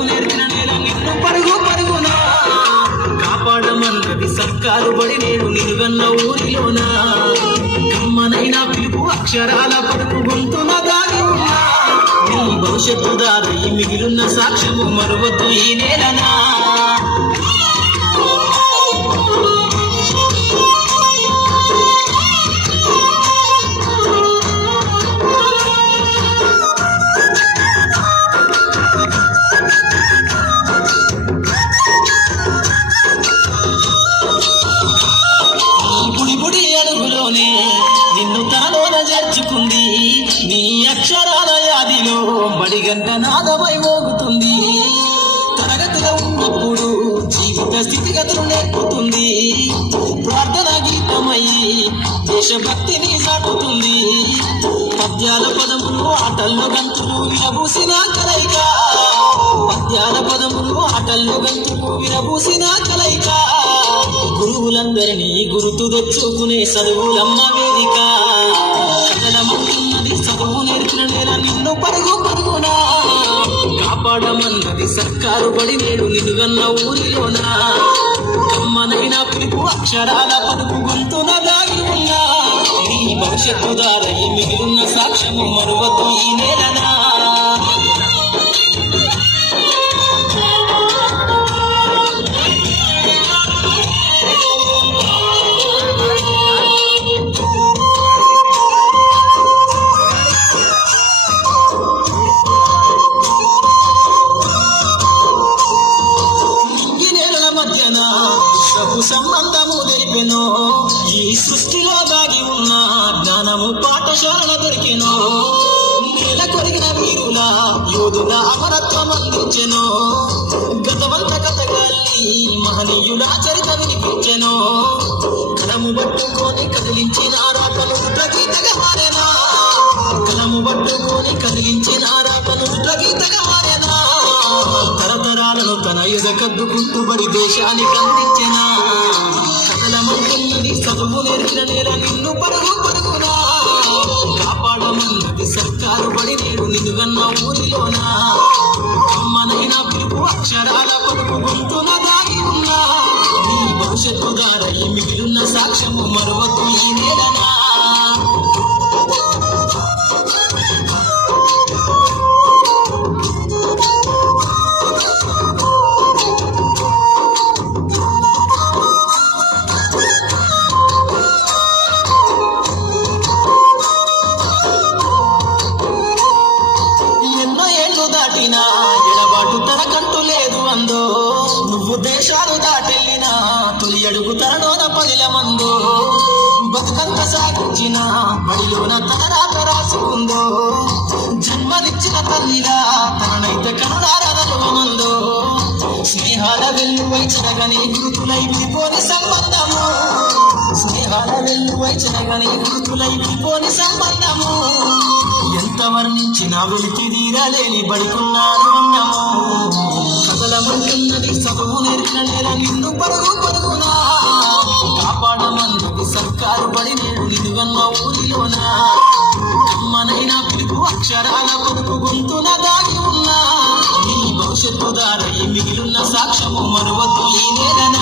చదువు నేర్పిన నేల నిన్ను పరుగు పరుగునా కాపాడమన్నది సర్కారు బడి నేడు నిలుగన్న ఊరిలోనా కమ్మనైనా పిలుపు అక్షరాల పరుపు గొంతున దాగి ఉన్నా నీ భవిష్యత్తు దారి మిగిలిన సాక్ష్యము మరువద్దు ఈ నేలనా నిన్ను తనలోన చేర్చుకుంది నీ అక్షరాల యాదిలో బడిగంట నాదమై మోగుతుంది తరగతిలో ఉన్నప్పుడు జీవిత స్థితిగతులు నేర్పుతుంది ప్రార్థన గీతమయ్యి దేశభక్తిని సాటుతుంది పద్యాల పదములు ఆటల్లో గంతులు విరబూసిన కలయిక పద్యాల పదములు ఆటల్లో గంతులు విరబూసిన కలయిక గురువులందరినీ గుర్తు తెచ్చుకునే చదువులమ్మ వేదిక కదలమంటున్నది చదువు నేర్పిన నేల నిన్ను పరుగు పరుగునా కాపాడమన్నది సర్కారు బడి నేడు నిలుగన్న ఊరిలోనా కమ్మనైనా పిలుపు అక్షరాల పలుపు గొంతున దాగి ఉన్నా నీ భవిష్యత్తు దారి మిగిలిన సాక్ష్యము మరువద్దు ఈ నేలనా సంబంధము తెలిపెనో ఈ సృష్టిలో దాగి ఉన్న జ్ఞానము పాఠశాల దొరికెనో నేల కొరిగిన వీరుల యోధుల అమరత్వం అందించెనో గతవంత కథగాల్ని మహనీయుల చరిత వినిపించెనో కలము పట్టుకొని కదిలించిన రాకను గీతగా మారేనా కలము పట్టుకొని కదిలించిన రాకను గీతగా మారేనా తరతరాలను తన ఎదకద్దుకుంటూబడి దేశానికి అందించెనా కదలమంటున్నది చదువు నేర్పిన నేల నిన్ను పరుగు పరుగునా కాపాడమన్నది సర్కారు బడి నేడు నిలుగన్న ఊరిలోనా కమ్మనైనా పిలుపు అక్షరాల పలుపు గొంతున దాగి ఉన్నా నీ భవిష్యత్తు దారి మిగిలిన సాక్ష్యము మరువద్దు ఈ నేలనా ఎడబాటు తనకంటూ లేదు అందో నువ్వు దేశాలు దాటెళ్ళినా తొలి అడుగు తనలోన పదిల మందో బతుకంత సాగించిన బడిలోన తన రాత రాసుకుందో జన్మనిచ్చిన తల్లిగా తననైతే కనురారదలువమందో స్నేహాల వెల్లువై చెరగని గురుతులై విడిపోని సంబంధము స్నేహాల వెల్లువై చెరగని గురుతులై విడిపోని సంబంధము ఎంత వర్ణించినా వెలికి తీరలేని బడికున్నాను అన్నము కదలమంటున్నది చదువు నేర్పిన నేల నిన్ను పరుగు పరుగునా కాపాడమన్నది సర్కారు బడి నేడు నిలుగన్న ఊరిలోనా కమ్మనైనా పిలుపు అక్షరాల పలుపు గొంతున దాగి ఉన్నా నీ భవిష్యత్తు దారి మిగిలిన సాక్ష్యము మరువద్దు ఈ నేలనా